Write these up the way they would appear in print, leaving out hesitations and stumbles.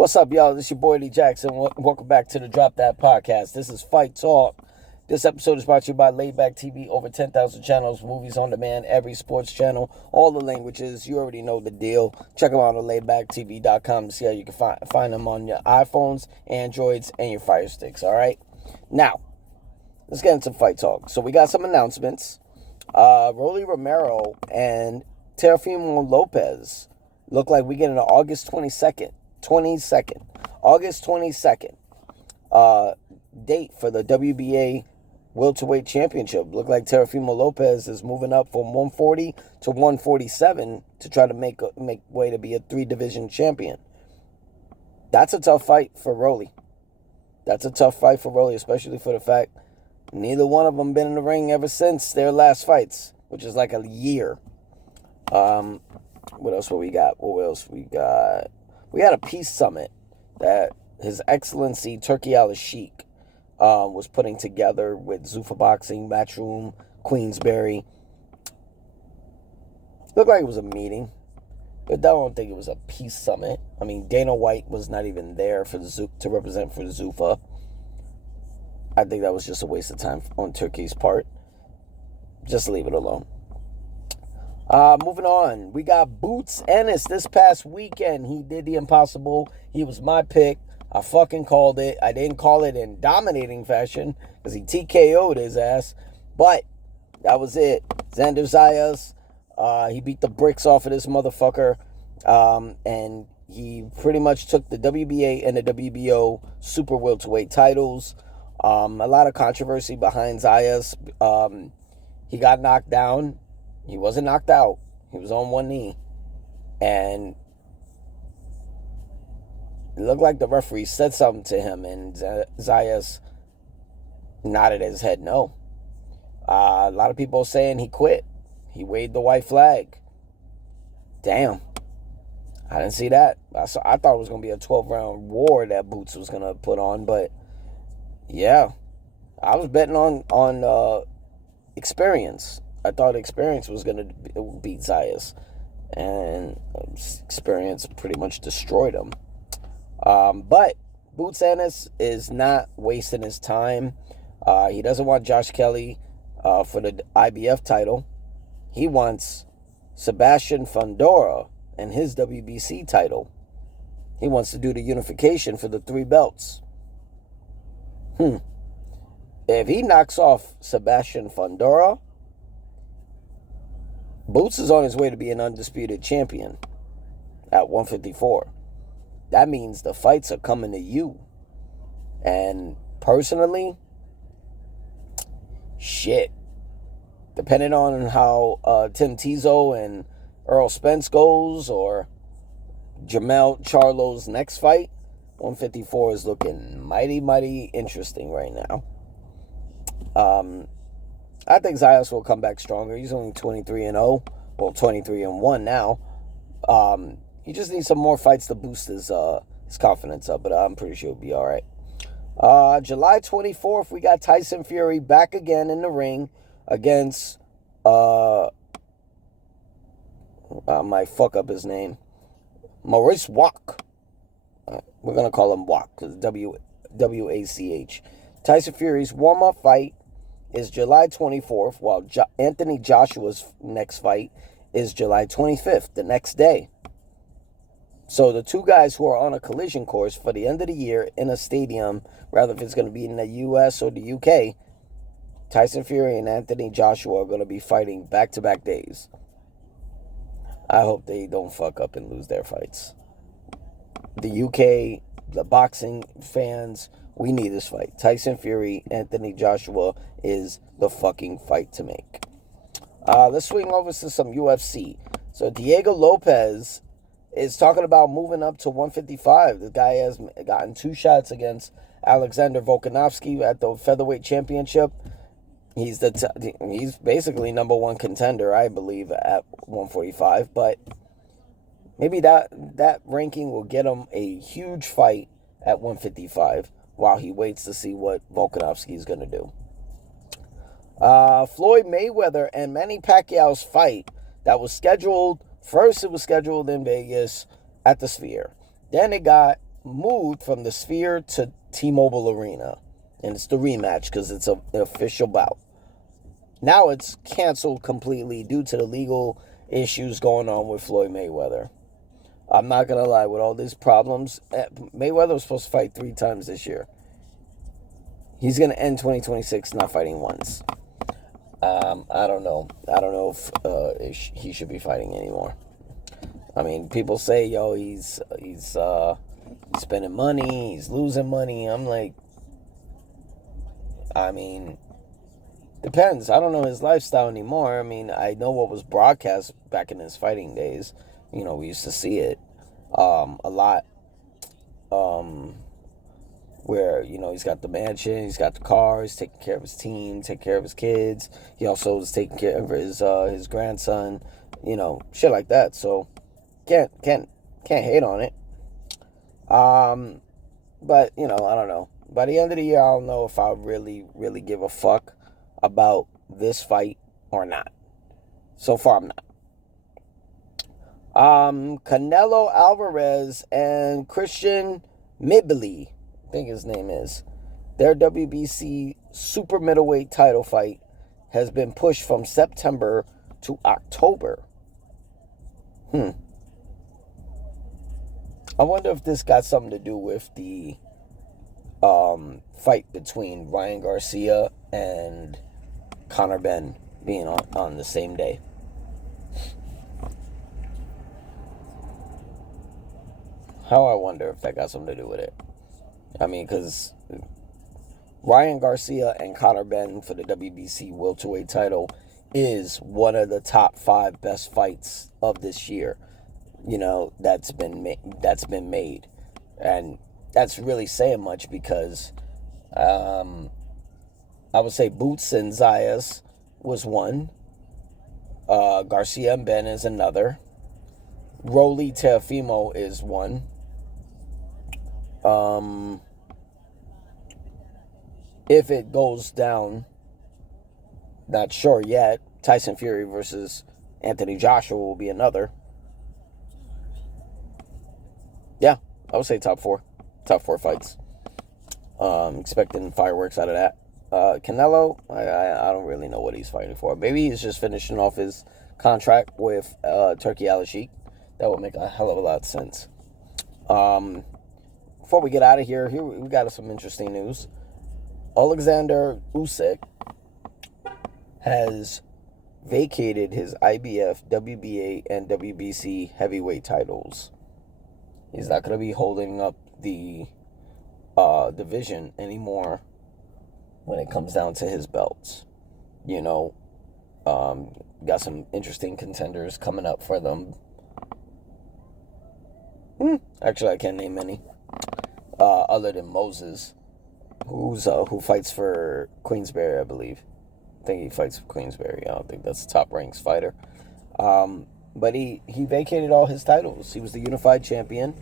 What's up, y'all? This is your boy Lee Jackson. Welcome back to the Drop That Podcast. This is Fight Talk. This episode is brought to you by MayPac TV. Over 10,000 channels, movies on demand, every sports channel, all the languages. You already know the deal. Check them out on MayPacTV.com to see how you can find them on your iPhones, Androids, and your Fire Sticks. All right. Now, let's get into Fight Talk. So we got some announcements. Rolly Romero and Teofimo Lopez look like we get an August 22nd, date for the WBA welterweight championship. Look like Teofimo Lopez is moving up from 140 to 147 to try to make way to be a 3-division champion. That's a tough fight for Rolly. Especially for the fact neither one of them been in the ring ever since their last fights, which is like a year. What else we got? We had a peace summit that His Excellency Turki Al-Sheikh was putting together with Zuffa Boxing, Matchroom, Queensberry. Looked like it was a meeting, but I don't think it was a peace summit. I mean, Dana White was not even there for to represent for the Zuffa. I think that was just a waste of time on Turkey's part. Just leave it alone. Moving on, we got Boots Ennis this past weekend. He did the impossible. He was my pick. I fucking called it. I didn't call it in dominating fashion because he TKO'd his ass. But that was it. Xander Zayas, he beat the bricks off of this motherfucker. And he pretty much took the WBA and the WBO super welterweight titles. A lot of controversy behind Zayas. He got knocked down. He wasn't knocked out. He was on one knee. And it looked like the referee said something to him, and Zayas nodded his head no. A lot of people saying he quit. He waved the white flag. Damn. I didn't see that. I thought it was going to be a 12-round war that Boots was going to put on, but yeah. I was betting on experience. I thought experience was going to beat Zayas, and experience pretty much destroyed him. But Boots Ennis is not wasting his time. He doesn't want Josh Kelly for the IBF title. He wants Sebastian Fundora and his WBC title. He wants to do the unification for the 3 belts. If he knocks off Sebastian Fundora, Boots is on his way to be an undisputed champion at 154. That means the fights are coming to you. And personally, shit. Depending on how Tim Tizzo and Earl Spence goes, or Jermell Charlo's next fight, 154 is looking mighty interesting right now. I think Zayas will come back stronger. He's only 23-0. Well, 23-1 now. He just needs some more fights to boost his confidence up, but I'm pretty sure he'll be all right. July 24th, we got Tyson Fury back again in the ring against, I might fuck up his name, Maurice Wach. We're going to call him Wach because W-A-C-H. Tyson Fury's warm-up fight is July 24th, while Anthony Joshua's next fight is July 25th, the next day. So the two guys who are on a collision course for the end of the year in a stadium, rather if it's going to be in the U.S. or the UK, Tyson Fury and Anthony Joshua are going to be fighting back-to-back days. I hope they don't fuck up and lose their fights. The UK, the boxing fans, we need this fight. Tyson Fury, Anthony Joshua is the fucking fight to make. Let's swing over to some UFC. So Diego Lopez is talking about moving up to 155. The guy has gotten 2 shots against Alexander Volkanovski at the featherweight championship. He's basically number 1 contender, I believe, at 145. But maybe that ranking will get him a huge fight at 155 while he waits to see what Volkanovski is going to do. Floyd Mayweather and Manny Pacquiao's fight that was scheduled. First, it was scheduled in Vegas at the Sphere. Then it got moved from the Sphere to T-Mobile Arena. And it's the rematch because it's an official bout. Now it's canceled completely due to the legal issues going on with Floyd Mayweather. I'm not going to lie, with all these problems, Mayweather was supposed to fight 3 times this year. He's going to end 2026 not fighting once. I don't know. I don't know if he should be fighting anymore. I mean, people say, yo, he's spending money, he's losing money. I'm like, I mean, depends. I don't know his lifestyle anymore. I mean, I know what was broadcast back in his fighting days. You know, we used to see it a lot. Where, you know, he's got the mansion, he's got the car, he's taking care of his team, taking care of his kids. He also was taking care of his grandson, you know, shit like that. So can't hate on it. But, you know, I don't know. By the end of the year, I don't know if I really give a fuck about this fight or not. So far, I'm not. Canelo Alvarez and Christian Mibili, I think his name is, their WBC super middleweight title fight has been pushed from September to October. I wonder if this got something to do with the fight between Ryan Garcia and Conor Benn being on the same day. How I wonder if that got something to do with it. I mean, because Ryan Garcia and Conor Benn for the WBC welterweight title is one of the top 5 best fights of this year. You know, that's been made, and that's really saying much because I would say Boots and Zayas was one. Garcia and Benn is another. Rolly Teofimo is one. If it goes down, not sure yet, Tyson Fury versus Anthony Joshua will be another. Yeah, I would say top 4 fights. Expecting fireworks out of that. Canelo, I don't really know what he's fighting for. Maybe he's just finishing off his contract with Turkey Al-Sheikh. That would make a hell of a lot of sense. Before we get out of here we got some interesting news. Alexander Usyk has vacated his IBF, WBA, and WBC heavyweight titles. He's not going to be holding up the division anymore when it comes down to his belts. You know, got some interesting contenders coming up for them. Actually, I can't name any other than Moses, who fights for Queensberry, I believe. I think he fights for Queensberry. I don't think that's the top ranked fighter. But he vacated all his titles. He was the unified champion.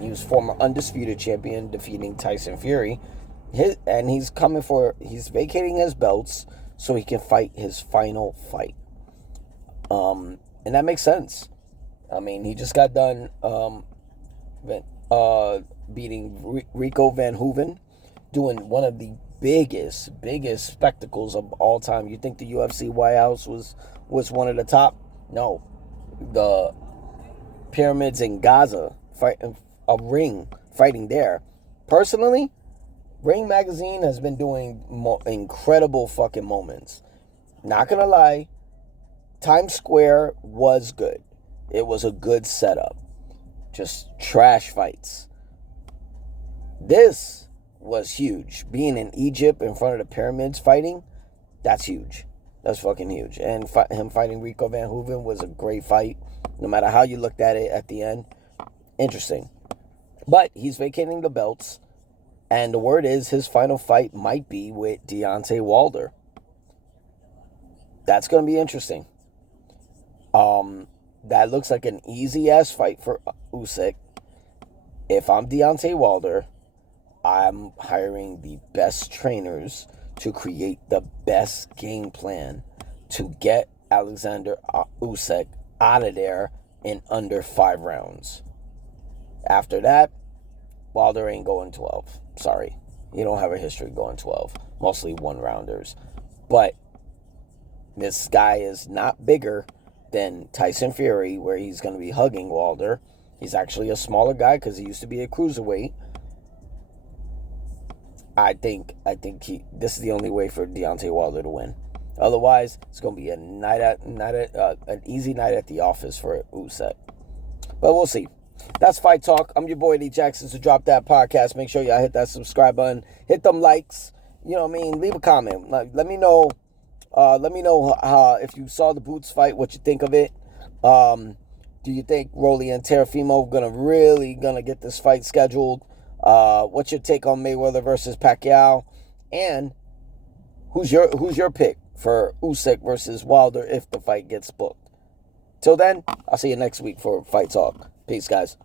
He was former undisputed champion, defeating Tyson Fury. He's vacating his belts so he can fight his final fight. And that makes sense. I mean, he just got done beating Rico Van Hooven, doing one of the biggest spectacles of all time. You think the UFC White House was one of the top? No. The pyramids in Gaza, fighting there. Personally, Ring Magazine has been doing incredible fucking moments. Not gonna lie, Times Square was good. It was a good setup. Just trash fights. This was huge. Being in Egypt in front of the pyramids fighting, that's huge. That's fucking huge. And him fighting Rico Van Hooven was a great fight. No matter how you looked at it at the end. Interesting. But he's vacating the belts. And the word is his final fight might be with Deontay Wilder. That's going to be interesting. That looks like an easy-ass fight for Usyk. If I'm Deontay Wilder, I'm hiring the best trainers to create the best game plan to get Alexander Usyk out of there in under 5 rounds. After that, Wilder ain't going 12. Sorry. You don't have a history going 12. Mostly one-rounders. But this guy is not bigger than Tyson Fury, where he's going to be hugging Wilder. He's actually a smaller guy because he used to be a cruiserweight. I think this is the only way for Deontay Wilder to win. Otherwise, it's going to be an easy night at the office for Usyk. But we'll see. That's Fight Talk. I'm your boy, D. Jackson. So drop that podcast. Make sure y'all hit that subscribe button. Hit them likes. You know what I mean? Leave a comment. Let me know. If you saw the Boots fight, what you think of it. Do you think Rolly and Teofimo gonna get this fight scheduled? What's your take on Mayweather versus Pacquiao? And who's your pick for Usyk versus Wilder if the fight gets booked? Till then, I'll see you next week for Fight Talk. Peace, guys.